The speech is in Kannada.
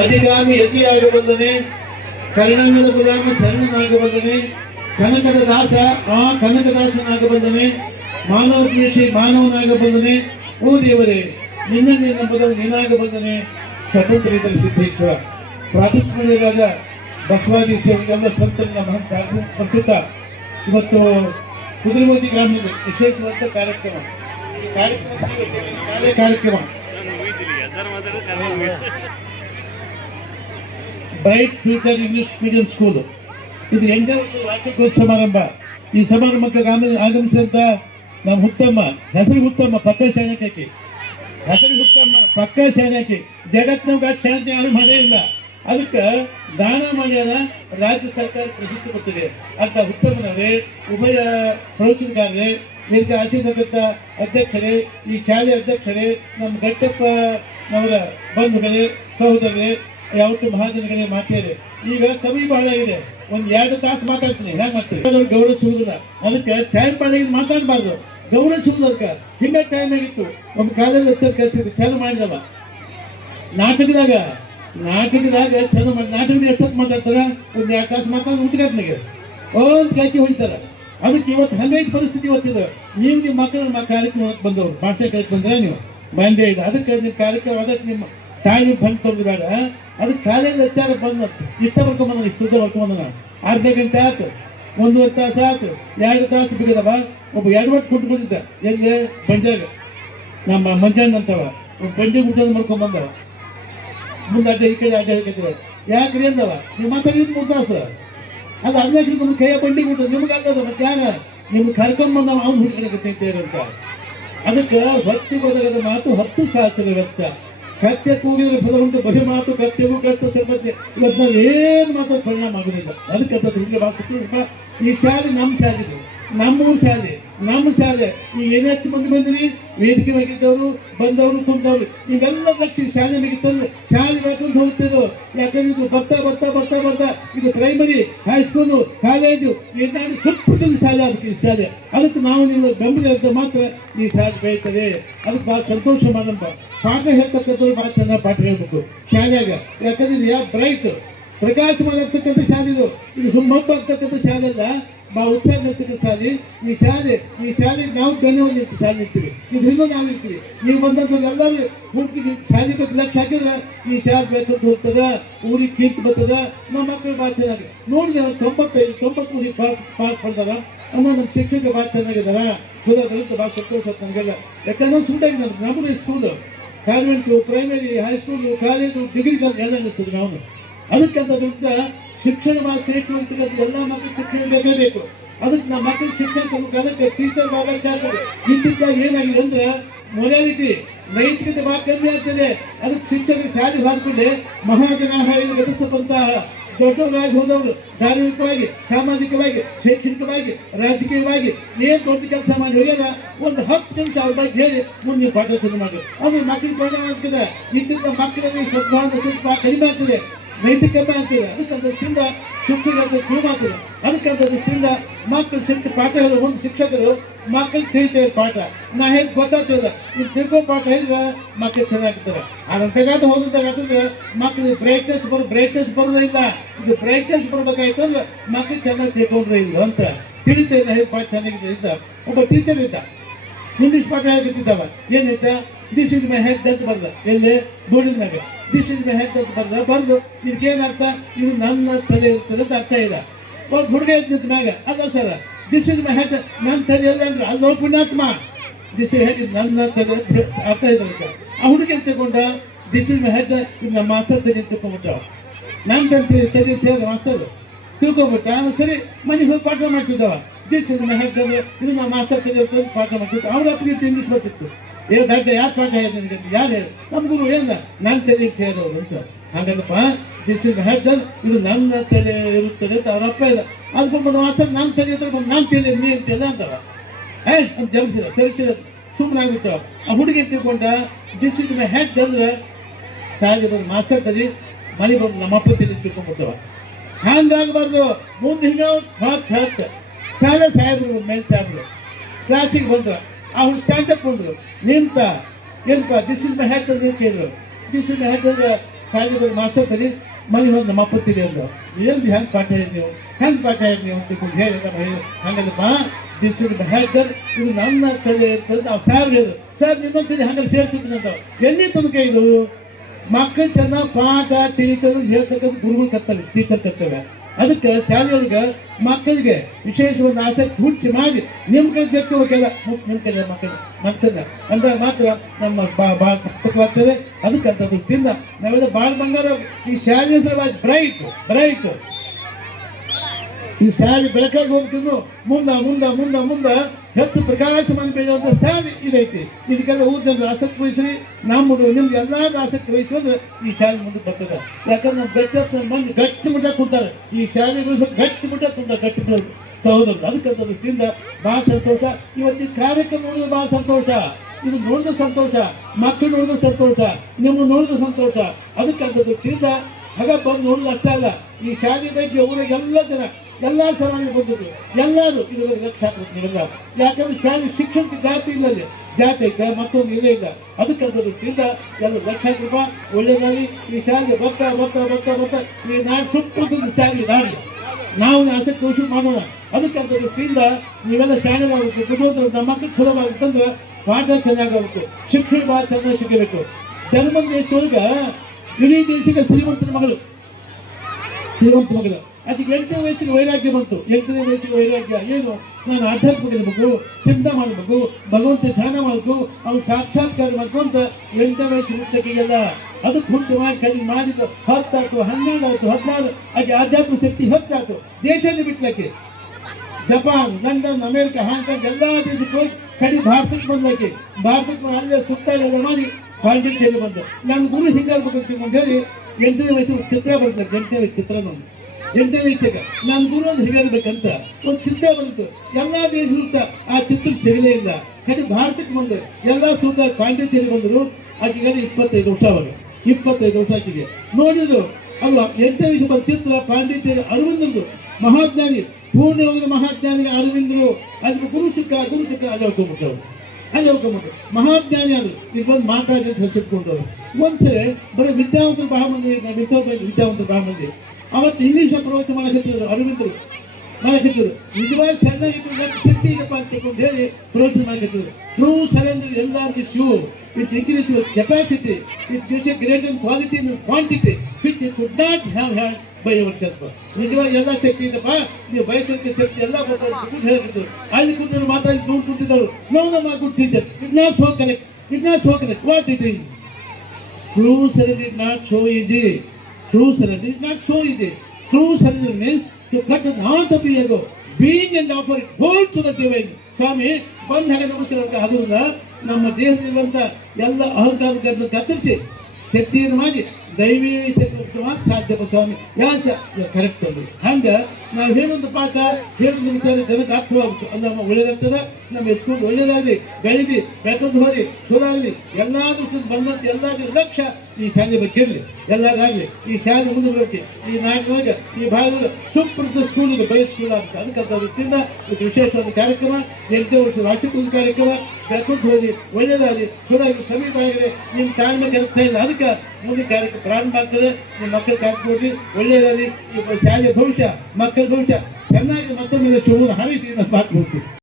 ಅಧಿಗಾಮಿ ಯತಿಯಾಗಬಲ್ಲನೆ, ಕರ್ಣಂಗದ ಗುಲಾಮ ಶರಣನಾಗಬಲ್ಲನೆ, ಕನಕದ ದಾಸ ಆ ಕನಕದಾಸನಾಗಬಲ್ಲನೆ, ಮಾನವ ದ್ವೇಷಿ ಮಾನವನಾಗಬಲ್ಲನೆ. ಓ ದೇವರೇ, ನಿನ್ನನ್ನೇ ನಂಬುದವು ನೀನಾಗಬಲ್ಲನೆ. ಸ್ವತಂತ್ರ ಇದ್ದರೆ ಸಿದ್ದೇಶ್ವರ ಪ್ರಾತಿಸ್ಮರಣೀಯರಾದ ಬಸವಾದೀಶ್ವರಿಗೆಲ್ಲ ಸಂತರನ್ನ ಮಹಾ ಸ್ಮರಿಸುತ್ತಾ ಇವತ್ತು ಕುದುರೆಮೋತಿ ಗ್ರಾಮದ ವಿಶೇಷವಾದ ಕಾರ್ಯಕ್ರಮ bright future English medium school ಇದು 8ನೇ ವಾರ್ಷಿಕೋತ್ಸವ ಸಮಾರಂಭ. ಈ ಸಮಾರಂಭಕ್ಕೆ ಆಗಮಿಸಿದಂತ ನಮ್ಮ ಹುತ್ತಮ್ಮ, ಹೆಸರು ಹುತ್ತಮ್ಮ, ಪಕ್ಕ ಶಾಣಕ್ಕೆ ಹೆಸರು ಹುತ್ತಮ್ಮ, ಪಕ್ಕ ಶಾಣಕ್ಕೆ ಜಗತ್ತಿನ ಶಾಂತಿ ಯಾರು ಮಾಡೇ ಇಲ್ಲ. ಅದಕ್ಕೆ ದಾನ ಮಾಡ್ಯಾರ ರಾಜ್ಯ ಸರ್ಕಾರ ಪ್ರಶಸ್ತಿ ಕೊಟ್ಟಿದೆ ಅಂತ ಹುತ್ತಮ್ಮನವರೇ, ಉಭಯ ಪ್ರವಚನಕಾರರೇ, ಇದಕ್ಕೆ ಆಶೀರ್ವಾದ ಅಧ್ಯಕ್ಷರೇ, ಈ ಶಾಲೆ ಅಧ್ಯಕ್ಷರೇ, ನಮ್ಮ ಗಟ್ಟಪ್ಪನವರ ಬಂಧುಗಳೇ, ಸಹೋದರರೇ, ಯಾವತ್ತು ಮಹಾಜನಗಳೇ ಮಾತಾಡಿ. ಈಗ ಸಮಯ ಬಹಳ ಇದೆ, ಒಂದು 2 ತಾಸು ಮಾತಾಡ್ತೀನಿ. ಹೇಗೆ ಮಾಡ್ತೀವಿ ಗೌರವಿಸುವುದಿಲ್ಲ, ಅದಕ್ಕೆ ಟೈಮ್ ಮಾಡಿ ಮಾತಾಡಬಾರ್ದು, ಗೌರವಿಸುವುದು. ಅದಕ್ಕೆ ಹಿಂಗೆ ಟೈಮ್ ಆಗಿತ್ತು. ಒಂದು ಕಾಲದಲ್ಲಿ ಕಲಿಸಿದ್ದು ಚಾಲು ಮಾಡಿದವ ನಾಟಕದಾಗ ಚಂದ ಮಾಡಿ ನಾಟಕದ ಎಷ್ಟೊತ್ತು ಮಾತಾಡ್ತಾರ, ಒಂದು 2 ತಾಸು ಮಾತಾಡೋದು ಊಟಗಾಟ್ನಿಗೆ ಒಂದು ಕಾಕಿ ಹೊಡಿತಾರ. ಅದಕ್ಕೆ ಇವತ್ತು ಹಂಗಾಗಿ ಪರಿಸ್ಥಿತಿ ಇವತ್ತಿದೆ. ನೀವು ನಿಮ್ಮ ಮಕ್ಕಳ ಕಾರ್ಯಕ್ರಮಕ್ಕೆ ಬಂದವರು, ಭಾಷೆ ಕಲಿತು ಬಂದ್ರೆ ನೀವು ಬಂದೇ ಇದೆ. ಅದಕ್ಕೆ ನಿಮ್ಮ ಕಾರ್ಯಕ್ರಮ, ಅದಕ್ಕೆ ನಿಮ್ಮ ತಾಯಿ ಬಂದು ತೊಂದ್ರೆ ಬೇಡ. ಅದಕ್ಕೆ ಕಾಲೇಜ್ ವಿಚಾರ ಬಂದ ಇಷ್ಟ ಬರ್ಕೊಂಬಂದ, ಇಷ್ಟು ಉದ್ದ ಬರ್ಕೊಂಬಂದ. ಅರ್ಧ ಗಂಟೆ ಆಯ್ತು, 1.5 ತಾಸು ಆಯ್ತು, 2 ತಾಸು ಬಿಡದವ. ಒಬ್ಬ ಎಡವಟ್ಟು ಕೊಟ್ಟು ಬಂದಿದ್ದ ಎಲ್ಲಿ ಬಂಜಾಗ, ನಮ್ಮ ಮಂಜಣ್ಣ ಅಂತವ, ಒಬ್ಬ ಬಂಜೆ ಊಟದ ಮಾಡ್ಕೊಂಬಂದವ. ಮುಂದೆ ಅಡ್ಡ ಈ ಕಡೆ ಅಡ್ಡ ಹೇಳ್ಕೈತಿರ ಯಾಕ್ರಿ ಅಂದವ. ನೀವು ಮಾತಾಡಿದ್ 3 ತಾಸು ಅದು ಅರ್ಧಕ್ಕೆ ಒಂದು ಕೈಯ ಬಂಡಿಗೆ ಬಿಟ್ಟು ನಿಮ್ಗೆ ಆಗ್ತದ. ಮತ್ತೆ ಯಾರ ನಿಮ್ಗೆ ಕರ್ಕೊಂಡ್ಬಂದ ಅವ್ನು ಹುಡ್ಕೊಳಕತ್ತೈತೆ ಅಂತ. ಅದಕ್ಕೆ ಭಕ್ತಿಗೆ ಒದಗದ ಮಾತು 10 ಶಾಸ್ತ್ರ ವ್ಯಕ್ತ. ಕತ್ಯ ಕೂಗಿದ್ರೆ ಫಲ ಉಂಟು, ಬಹಿ ಮಾತು ಕತ್ಯವು ಕತ್ತ ಸರ್ವಜ್ಞ. ಇವತ್ತು ನಾವು ಏನು ಮಾತಾಡ ಪರಿಣಾಮ ಆಗೋದಿಲ್ಲ. ಅದಕ್ಕೆ ಹಿಂಗೆ ಮಾತು. ಈ ಶಾಲೆ ನಮ್ಮ ಶಾಲೆ, ನಮ್ಮೂರು ಶಾಲೆ, ನಮ್ಮ ಶಾಲೆ. ಈಗ ಏನೆಷ್ಟು ಮಂದಿ ಬಂದಿರಿ, ವೇದಿಕೆ ಆಗಿದ್ದವರು, ಬಂದವರು, ಕುಂತವ್ರು, ಈಗೆಲ್ಲ ಲಕ್ಷ ಶಾಲೆ ಮುಗಿತಂದು ಶಾಲೆ ಬೆಳ್ಕೊಂಡು ಹೋಗ್ತಿದ್ದು. ಯಾಕಂದ್ರೆ ಇದು ಬರ್ತಾ ಇದು ಪ್ರೈಮರಿ, ಹೈಸ್ಕೂಲು, ಕಾಲೇಜು ಏನಾದ್ರು ಸುತ್ತದ ಶಾಲೆ ಆಗ್ಬೇಕು ಈ ಶಾಲೆ. ಅದಕ್ಕೆ ನಾವು ನೀವು ಬೆಂಬಲ ಇದ್ದ ಮಾತ್ರ ಈ ಶಾಲೆ ಬೆಳೀತದೆ. ಅದಕ್ಕೆ ಭಾಳ ಸಂತೋಷ ಮಾಡಂಪ. ಪಾಠ ಹೇಳ್ತಕ್ಕಂಥವ್ರು ಭಾಳ ಚೆನ್ನಾಗಿ ಪಾಠ ಹೇಳ್ಬೇಕು ಶಾಲೆಯಾಗ. ಯಾಕಂದ್ರೆ ಇದು ಯಾವ ಬ್ರೈಟ್ ಪ್ರಕಾಶಮಾನ ಆಗ್ತಕ್ಕಂಥ ಶಾಲೆ ಇದು ಸುಮ್ಮಪ್ಪ ಆಗ್ತಕ್ಕಂಥ ಶಾಲೆ ಅಲ್ಲ, ಭಾಳ ಉತ್ಸಾಹ ಇರ್ತಕ್ಕಂಥ ಶಾಲೆ. ಈ ಶಾಲೆ ನಾವು ಧನ್ಯವಾದ ಶಾಲೆ ನಿಂತೀವಿ, ಇದರಿಂದ ನಾವು ನಿಂತೀವಿ. ನೀವು ಬಂದಂಥವ್ರು ಎಲ್ಲರೂ ಹುಡುಗಿ ಶಾಲೆ ಬಗ್ಗೆ ಲಕ್ಷ ಹಾಕಿದ್ರೆ ಈ ಶಾಲೆ ಬೇಕಂತ ಹೋಗ್ತದ, ಊರಿಗೆ ಕೀರ್ತಿ ಬರ್ತದ. ನಮ್ಮ ಮಕ್ಕಳು ಭಾಳ ಚೆನ್ನಾಗಿ ನೋಡಿದ್ರೆ 90 ಊರಿಗೆ ಪಾಸ್ ಪಡ್ದಾರ ಅನ್ನೋ ನಮ್ಮ ಶಿಕ್ಷಕ ಭಾಳ ಚೆನ್ನಾಗಿದಾರ. ಸುಧಾರಿತ ಭಾಳ ಸಂತೋಷ ನಮಗೆಲ್ಲ. ಯಾಕಂದ್ರೆ ಸುಂಟಾಗಿ ನಮ್ಮದು school, convent, primary, high school, college, degree ಎಲ್ಲ ಅನ್ನಿಸ್ತದೆ ನಾವು. ಅದಕ್ಕಂತದ್ರಿಂದ ಶಿಕ್ಷಣ ಭಾಳ ಶ್ರೇಷ್ಠ ಅಂತಾರೆ. ಅದು ಎಲ್ಲ ಮಕ್ಕಳು ಶಿಕ್ಷಣ ಬೇಕು. ಅದಕ್ಕೆ ನಮ್ಮ ಮಕ್ಕಳು ಶಿಕ್ಷಣ ಕೊಡ್ಬೇಕು. ಅದಕ್ಕೆ ಟೀಚರ್ ಭಾಳ ಆಗ್ತದೆ. ಇಂತಿದ್ದಾಗ ಏನಾಗಿದೆ ಅಂದ್ರೆ ಮೊರಾಲಿಟಿ, ನೈತಿಕತೆ ಭಾಳ ಕಮ್ಮಿ ಆಗ್ತದೆ. ಅದಕ್ಕೆ ಶಿಕ್ಷಕರು ಶಾಲೆ ಹಾಕಿಕೊಂಡೆ ಮಹಾಜನಾಹ ಗತಿಸಬಂತಹ ದೊಡ್ಡವರಾಗಿ ಹೋದವರು ಧಾರ್ಮಿಕವಾಗಿ, ಸಾಮಾಜಿಕವಾಗಿ, ಶೈಕ್ಷಣಿಕವಾಗಿ, ರಾಜಕೀಯವಾಗಿ ಏನು ದೊಡ್ಡ ಕೆಲಸ ಮಾಡಿ ಹೋಗ್ಯಾರ. ಒಂದು 10 ನಿಮಿಷ ಅವ್ರ ಬಗ್ಗೆ ಹೇಳಿ ಮುಂದೆ ನೀವು ಪಾಠ ಶುರು ಮಾಡಿ. ಅದು ಮಕ್ಕಳಿಗೆ ಪರಿಣಾಮ ಆಗ್ತದೆ. ಇದರಿಂದ ಮಕ್ಕಳಲ್ಲಿ ಸದ್ಭಾವನೆ ಸ್ವಲ್ಪ ಕಡಿಮೆ ಆಗ್ತದೆ, ನೈತಿಕ ಕಮ್ಮಿ ಆಗ್ತದೆ. ಅದಕ್ಕಂತದಿಂದ ಶಿಕ್ಷಕರ ಕ್ರಮ ಆಗ್ತದೆ. ಅದಕ್ಕಂತದಿಂದ ಮಕ್ಕಳು ಪಾಠ ಹೇಳಿದ್ರೆ ಒಂದು ಶಿಕ್ಷಕರು ಮಕ್ಕಳಿಗೆ ತಿಳಿತೇವೆ ಪಾಠ. ನಾ ಹೇಗೆ ಗೊತ್ತಾಗ್ತದ, ನೀವು ತಿಳ್ಕೊ ಪಾಠ ಹೇಳಿದ್ರೆ ಮಕ್ಕಳು ಚೆನ್ನಾಗಿರ್ತಾರೆ. ಅದಂತಗಾದ ಹೋದಂತಾಗತ್ತಂದ್ರೆ ಮಕ್ಕಳಿಗೆ ಬ್ರೈಟ್ನೆಸ್ ಬರೋದೇ ಇಲ್ಲ. ಇದು ಬ್ರೈಟ್ನೆಸ್ ಬರ್ಬೇಕಾಯ್ತು ಅಂದ್ರೆ ಮಕ್ಕಳು ಚೆನ್ನಾಗಿ ತಿಳ್ಕೊಂಡ್ರೆ ಇಲ್ಲ ಅಂತ ತಿಳಿತೇವೆ. ಹೇಗೆ ಪಾಠ ಚೆನ್ನಾಗಿದೆ ಇದ್ದ ಒಬ್ಬ ಟೀಚರ್ ಇದ್ದ, ಇಂಗ್ಲೀಷ್ ಪಾಠ ಹೇಳ್ತಿದ್ದವ. ಏನಿದ್ದ, ದಿಸ್ ಇಸ್ ಮೈ ಹೆಡ್ ಅಂತ ಬರ್ದ, ಎಲ್ಲಿ ಬೋರ್ಡಿನಾಗ ದಿಸ್ ಇಸ್ ಮೈ ಹೆಡ್ ಅಂತ ಬರ್ದು ಇದಕ್ಕೇನರ್ಥ, ಇದು ನನ್ನ ತಲೆ ಇರ್ತದೆ ಅಂತ ಅರ್ಥ ಇಲ್ಲ. ಒಬ್ಬ ಹುಡುಗ ಇದ್ದ ಮ್ಯಾಗ ಅಲ್ಲ sir, this is my head, ನನ್ನ ತಲೆ ಇಲ್ಲ ಅಂದ್ರೆ ಅಲ್ಲೋ ಪುಣ್ಯಾತ್ಮ, ದಿಸ್ ಇಸ್ ಹೆಡ್ ನನ್ನ ತಲೆ ಅರ್ಥ ಇದೆ. ಆ ಹುಡುಗ ತಗೊಂಡ ದಿಸ್ ಇಸ್ ಮೈ ಹೆಡ್, ಇದು ನಮ್ಮ ಮಾಸ್ತರ್ ತಲೆ ತಿಳ್ಕೊಂಬಿಟ್ಟ. ನನ್ನ ತಲೆ ಸೇರಿದ ಮಾಸ್ತರ್ ತಿಳ್ಕೊಂಬಿಟ್ಟ. ಸರಿ ಮನೆಗೆ ಹೋಗಿ ಪಾಠ ಮಾಡ್ತಿದ್ದವ. ದಿಸ್ ಇಸ್ ಮೈ ಹೆಡ್, ಇದು ನಮ್ಮ ಮಾಸ್ತರ್ ತಲೆ ಪಾಠ ಮಾಡ್ತಿತ್ತು. ಅವ್ರ ಅಪ್ಪಿಗೆ ಇಂಗ್ಲೀಷ್ ಬರ್ತಿತ್ತು. ದಡ್ಡ ಯಾರು ಪಾಠ ಹೇಳ್ತಾನೆ, ಯಾರು ಹೇಳಿ ನಮ್ಮ ಗುರು ಏನ ನನ್ನ ತಲೆ ಸೇರೋರು ಅಂತ. ಹಾಗಲ್ಲಪ್ಪ, ದಿಸ್ ಇಸ್ ಹೆಡ್, ಇದು ನನ್ನ ತಲೆ ಇರುತ್ತದೆ ಅಂತ ಅವ್ರ ಅಪ್ಪ ಇಲ್ಲ. ಅನ್ಕೊಂಡ್ಬಂದು ಮಾಸ್ತರ್ ನನ್ನ ತಲೆ ಹತ್ರ ಬಂದು ನಾನು ತಲೆ ನೀ ಅಂತೆಲ್ಲ ಅಂತವ. ಅಂತ ಜಮಿಸಿದ ಸರಿಸಿದ ಸುಮ್ಮನೆ ಆಗ್ಬಿಟ್ಟವ. ಆ ಹುಡುಗಿ ತಿಳ್ಕೊಂಡ ದಿಸ್ ಇಸ್ ಮೈ ಹೆಡ್ ಅಂದ್ರೆ ಶಾಲೆಗೆ ಬಂದು ಮಾಸ್ತರ್ ತಲೆ, ಮನೆ ಬಂದು ನಮ್ಮಪ್ಪ ತಲೆ ತಿಳ್ಕೊಂಡ್ಬಿಡ್ತವ. ಹಂಗಾಗಬಾರ್ದು. ಮುಂದೆ ಹಿಂಗೆ ಹತ್ತು ಶಾಲೆ ಸಾಹೇಬ್ರು ಮೇಲ್ ಸಾಹೇಬ್ರು ಕ್ಲಾಸಿಗೆ ಬಂದ್ರು. ಅವ್ನು ಸ್ಟ್ಯಾಂಡಪ್ ಬಂದರು, ನಿಂತ ಏನಪ್ಪ ದಿಸ್ ಇಸ್ ಮೈ ಹೆಡ್ ಅಂತ ಕೇಳಿದ್ರು. ದಿಸ್ ಇಸ್ ಮೈ ಹೆಡ್ ಅಂದ್ರೆ ಶಾಲೆಗೆ ಮಾಸ್ತರ್ ತರಿ ಮನೆ ಹೋಗಿ ನಮ್ಮ ಅಪ್ಪ ತಿಳಿ ಅಂದ್ರು ಏನು ಹೆಂಗೆ ಪಾಠ ಹೇಳಿ ನೀವು ಹೆಂಗೆ ಪಾಠ ಹೇಳಿ ನೀವು ಅಂತ ಹೇಳಿ ಹಂಗಲ್ಲಪ್ಪ ದಿಸ್ ಇಸ್ ಹೆಲ್ಡರ್ ಇದು ನನ್ನ ಕಲೆ ಅಂತ ನಾವು ಸಾರ್ ಹೇಳಿದ್ರು ಸರ್ ನಿಮ್ಮಂತಲ್ಲಿ ಹಂಗಲ್ಲಿ ಸೇರ್ತಿದ್ದೀನಿ ಅಂತ ಎಲ್ಲಿ ತನಕ ಇದು ಮಕ್ಕಳು ಚೆನ್ನಾಗಿ ಪಾಠ ತಿಳಿತರು ಹೇಳ್ತಕ್ಕಂಥ ಗುರುಗಳು ಕರ್ತವೆ ಟೀಚರ್ ಕರ್ತವೆ ಅದಕ್ಕೆ ಶಾಲೆಯೊಳಗೆ ಮಕ್ಕಳಿಗೆ ವಿಶೇಷವಾದ ಆಸಕ್ತಿ ಹುಟ್ಟಿಸಿ ಮಾಡಿ ನಿಮ್ಮ ಕೈ ಜಗ್ಗೋಕೆಲ್ಲ ನಿಮ್ಮ ಕೈ ಮಕ್ಕಳು ಮನಸ್ಸನ್ನ ಅಂದ್ರೆ ಮಾತ್ರ ನಮ್ಮ ಭಾಳ ಸಾರ್ಥಕವಾಗ್ತದೆ ಅದಕ್ಕೆ ಅಂತ ದೃಷ್ಟಿಯಿಂದ ನಾವೆಲ್ಲ ಭಾಳ ಬಂಗಾರ ಈ ಶಾಲೆ ಸಲುವಾಗಿ ಬ್ರೈಟ್ ಈ ಶಾಲೆ ಬೆಳಕಾಗಿ ಹೋಗ್ತಿದ್ದು ಮುಂದೆ ಹೆಚ್ಚು ಪ್ರಕಾಶಮಾನ ಬೆಳೆಯುವಂಥ ಶಾಲೆ ಇದೈತಿ ಇದಕ್ಕೆಲ್ಲ ಊರಿನ ಆಸಕ್ತಿ ವಹಿಸ್ರಿ ನಮ್ಮದು ನಿಮ್ಗೆ ಎಲ್ಲಾರು ಆಸಕ್ತಿ ವಹಿಸಿದ್ರೆ ಈ ಶಾಲೆ ಮುಂದೆ ಬರ್ತದೆ ಯಾಕಂದ್ರೆ ನಮ್ಮ ಬಂದು ಗಟ್ಟಿ ಮುಟ್ಟ ಕೂತಾರೆ ಈ ಶಾಲೆ ಗಟ್ಟಿ ಮುಟ್ಟ ಕೂತಾರೆ ಗಟ್ಟಿ ಸಹೋದರರು ಅದಕ್ಕಂತ ದೃಷ್ಟಿಯಿಂದ ಭಾಳ ಸಂತೋಷ ಇವತ್ತು ಈ ಕಾರ್ಯಕ್ರಮ ನೋಡಿದ್ರೆ ಭಾಳ ಸಂತೋಷ ಇದು ನೋಡಿದ ಸಂತೋಷ ಮಕ್ಕಳು ನೋಡಿದ ಸಂತೋಷ ನಿಮ್ಮ ನೋಡಿದ ಸಂತೋಷ ಅದಕ್ಕಂತ ದೃಷ್ಟಿಯಿಂದ ಆಗ ಬಂದು ನೋಡೋದು ಅಷ್ಟೇ ಅಲ್ಲ ಈ ಶಾಲೆ ಬಗ್ಗೆ ಊರಿಗೆ ಎಲ್ಲ ಜನ ಎಲ್ಲ ಸಮಾಜ ಬಂದಿದ್ರು ಎಲ್ಲರೂ ಇದರಲ್ಲಿ ಲಕ್ಷ ಹಾಕಬೇಕು ಯಾಕಂದ್ರೆ ಶಾಲೆ ಶಿಕ್ಷಣಕ್ಕೆ ಜಾತಿ ಇಲ್ಲಲ್ಲಿ ಜಾತಿ ಐತೆ ಮತ್ತೊಂದು ಇಲ್ಲೇ ಇಲ್ಲ ಅದಕ್ಕಂತ ದೃಷ್ಟಿಯಿಂದ ಎಲ್ಲ ಲಕ್ಷ ರೂಪಾಯಿ ಒಳ್ಳೆಯದಾಗಿ ಈ ಶಾಲೆ ಬರ್ತಾ ಈ ನಾಡು ಸುಟ್ಟು ಶಾಲೆ ನಾಡಿ ನಾವು ಆಸಕ್ತಿ ವಹಿಸಿ ಮಾಡೋಣ ಅದಕ್ಕಂತ ದೃಷ್ಟಿಯಿಂದ ನೀವೆಲ್ಲ ಶಾಲೆ ಆಗಬೇಕು ಕುಟುಂಬ ನಮ್ಮ ಮಕ್ಕಳು ಸುಲಭ ಪಾಠ ಚೆನ್ನಾಗಬೇಕು ಶಿಕ್ಷಣ ಭಾಳ ಚೆನ್ನಾಗಿ ಸಿಗಬೇಕು ಜನ್ಮ ದೇಶದೊಳಗೆ ಇಡೀ ದೇಶಕ್ಕೆ ಶ್ರೀಮಂತ ಮಗಳು ಅದಕ್ಕೆ 8ನೇ ವಯಸ್ಸಿಗೆ ವೈರಾಗ್ಯ ಬಂತು 8ನೇ ವಯಸ್ಸಿಗೆ ವೈರಾಗ್ಯ ಏನು ನಾನು ಆಧ್ಯಾತ್ಮಿಕ ಇರಬೇಕು ಚಿಂತೆ ಮಾಡಬೇಕು ಭಗವಂತ ಧ್ಯಾನ ಮಾಡಬೇಕು ಅವ್ನು ಸಾಕ್ಷಾತ್ಕಾರ ಮಾಡ್ಕೊಂತ 8ನೇ ವಯಸ್ಸು ಹುಟ್ಟಕ್ಕಿಗೆಲ್ಲ ಅದಕ್ಕೆ ಹುಟ್ಟುವಾಗಿ ಕಡಿಮೆ ಮಾಡಿದ್ದು 10 ಆಯ್ತು 12 ಆಯ್ತು 16 ಹಾಗೆ ಆಧ್ಯಾತ್ಮಿಕ ಶಕ್ತಿ 10 ಆಯ್ತು ದೇಶದಲ್ಲಿ ಬಿಟ್ಲಕ್ಕೆ ಜಪಾನ್ ಲಂಡನ್ ಅಮೇರಿಕಾ ಹಾಂಗ್ಕಾಂಗ್ ಎಲ್ಲ ದೇಶಕ್ಕೆ ಹೋಗಿ ಕಡಿ ಭಾರತಕ್ಕೆ ಬಂದಕ್ಕೆ ಭಾರತಕ್ಕೆ ಅಲ್ಲೇ ಸುತ್ತಾಲೆಲ್ಲ ಮಾಡಿ ಪಾಂಡಿಚೇರಿ ಬಂದು ನಾನು ಗುರು ಹಿಂಗಾಗ್ಬೇಕು ಅಂತ ಹೇಳಿ 8ನೇ ವಯಸ್ಸು ಚಿತ್ರ ಬರ್ತಾರೆ 8ನೇ ವಯಸ್ಸು ಚಿತ್ರ ನೋಡಿ 8ನೇ ವಯಸ್ಸಿಗೆ ನಾನು ಗುರು ಅಂತ ಹಿರಿಯರ್ಬೇಕಂತ ಒಂದು ಚಿತ್ರ ಬಂತು ಎಲ್ಲ ದೇಶ ಸುತ್ತ ಆ ಚಿತ್ರ ಸಿಗಲೇ ಇಲ್ಲ ಕಡೆ ಭಾರತಕ್ಕೆ ಬಂದು ಎಲ್ಲ ಸುತ್ತ ಪಾಂಡಿಚೇರಿ ಬಂದರು ಆಕೆಗೆ 25 ವರ್ಷ ಅವರು 25 ವರ್ಷ ಆಕೆಗೆ ನೋಡಿದ್ರು ಅಲ್ವಾ 8ನೇ ವಯಸ್ಸು ಬಂದ ಚಿತ್ರ ಪಾಂಡಿಚೇರಿ ಅರವಿಂದರು ಮಹಾಜ್ಞಾನಿ ಪೂರ್ಣವಾದ ಮಹಾಜ್ಞಾನಿಗೆ ಅರವಿಂದರು ಅದ್ರ ಗುರು ಸಿಕ್ಕ ಅಲ್ಲಿ ಹೋಗ್ಕೊಂಡ್ಬಿಟ್ಟವ್ರು ಮಹಾಜ್ಞಾನಿ ಆದ್ರು ಈಗ ಬಂದು ಮಾತಾಡಿ ಹಸಿಟ್ಕೊಂಡವ್ರು ಒಂದ್ಸರಿ ಬರೀ ವಿದ್ಯಾವಂತರು ಬಹಳ ಮಂದಿ ವಿದ್ಯಾವಂತರು ಬಹಳ ಮಂದಿ ಅವತ್ತು ಇಂಗ್ಲೀಷ್ ಪ್ರವಚನ ಮಾಡಕತ್ತಿದ್ರು ಅರವಿಂದರು ಮಾಡಕತ್ತಿದ್ರು ನಿಜವಾಗಿ ಸಣ್ಣಗಿಟ್ಟು ಶಕ್ತಿ ಇದಪ್ಪ ಅಂತ ತಿಳ್ಕೊಂಡು ಹೇಳಿ ಪ್ರವಚನ ಮಾಡಕತ್ತಿದ್ರು ಟ್ರೂ ಸರೆಂಡರ್ ಎಲ್ಲ you it increase your capacity it gives a great in quality in quantity which you could not have had by yourself ನಿಜವಾಗಿ ಎಲ್ಲ ಶಕ್ತಿ ಇದಪ್ಪ ನೀವು ಬಯಸಕ್ಕೆ ಶಕ್ತಿ ಎಲ್ಲ ಬರ್ತಾರೆ ಹೇಳಿದ್ರು ಅಲ್ಲಿ ಕೂತರು ಮಾತಾಡಿ ದೂರ ಕೂತಿದ್ದವರು ನೋ ನಮ್ಮ good teacher it not so correct what it is true surrender is not so easy True surrender is not so easy. True surrender means to cut the heart of the ego, being and offer it whole to the divine. ಸ್ವಾಮಿ ಬಂದು ಹಾಗೆ ನಮಸ್ಕಾರ ಅದರಿಂದ ನಮ್ಮ ದೇಹದಲ್ಲಿರುವಂಥ ಎಲ್ಲ ಅಹಂಕಾರಗಳನ್ನು ಕತ್ತರಿಸಿ ಶಕ್ತಿಯನ್ನು ಮಾಡಿ ದೈವೀ ಸಾಧ್ಯ ಸ್ವಾಮಿ ಯಾಸ ಕರೆಕ್ಟ್ ಅಂದರು ಹಂಗೆ ನಾವು ಹೇಳುವಂಥ ಪಾಠ ಹೇಳುವಂಥ ವಿಚಾರ ಜನಕ್ಕೆ ಅರ್ಥವಾಗುತ್ತೆ ಅದು ನಮ್ಮ ಒಳ್ಳೇದಾಗ್ತದೆ ನಮ್ಮ ಸ್ಕೂಲ್ ಒಳ್ಳೇದಾಗಲಿ ಬೆಳೀಲಿ ಬೆಟ್ಟದ್ದು ಹೋಗಿ ಸುರಾಗಲಿ ಎಲ್ಲ ದೃಷ್ಟಿಯಿಂದ ಬಂದಂಥ ಎಲ್ಲರಿಗೂ ಲಕ್ಷ್ಯ ಈ ಶಾಲೆ ಬಗ್ಗೆ ಇರಲಿ ಎಲ್ಲರಾಗಲಿ ಈ ಶಾಲೆ ಮುಂದೆ ಬರೋಕ್ಕೆ ಈ ನಾಡಿನೊಳಗೆ ಈ ಭಾಗದಲ್ಲಿ ಸುಪ್ರಸಿದ್ಧ ಸ್ಕೂಲ್ ಇದೆ ಬೈ ಸ್ಕೂಲ್ ಅಂತ ಅದಕ್ಕಂಥ ದೃಷ್ಟಿಯಿಂದ ಇದು ವಿಶೇಷವಾದ ಕಾರ್ಯಕ್ರಮ 8ನೇ ವರ್ಷ ರಾಷ್ಟ್ರೀಯ ಕಾರ್ಯಕ್ರಮ ಬೆಟ್ಟದ್ದು ಹೋಗಿ ಒಳ್ಳೇದಾಗಲಿ ಸುರಾಗಿ ಸಮೀಪ ಆಗಿದೆ ನಿಮ್ಮ ತಾಳ್ಮೆ ಕೆಲಸ ಇಲ್ಲ ಅದಕ್ಕೆ ಮುಂದೆ ಕಾರ್ಯಕ್ರಮ ಪ್ರಾರಂಭ ಆಗ್ತದೆ ನಿಮ್ಮ ಮಕ್ಕಳು ಕಾಯ್ಕೊಡ್ರಿ ಒಳ್ಳೆಯದಾಗಲಿ ಈ ಶಾಲೆಯ ಭವಿಷ್ಯ ಮಕ್ಕಳ ಭವಿಷ್ಯ ಚೆನ್ನಾಗಿ ಮತ್ತೊಮ್ಮೆ ಶುಭ ಹಾರೈಸಿ ಮಾತು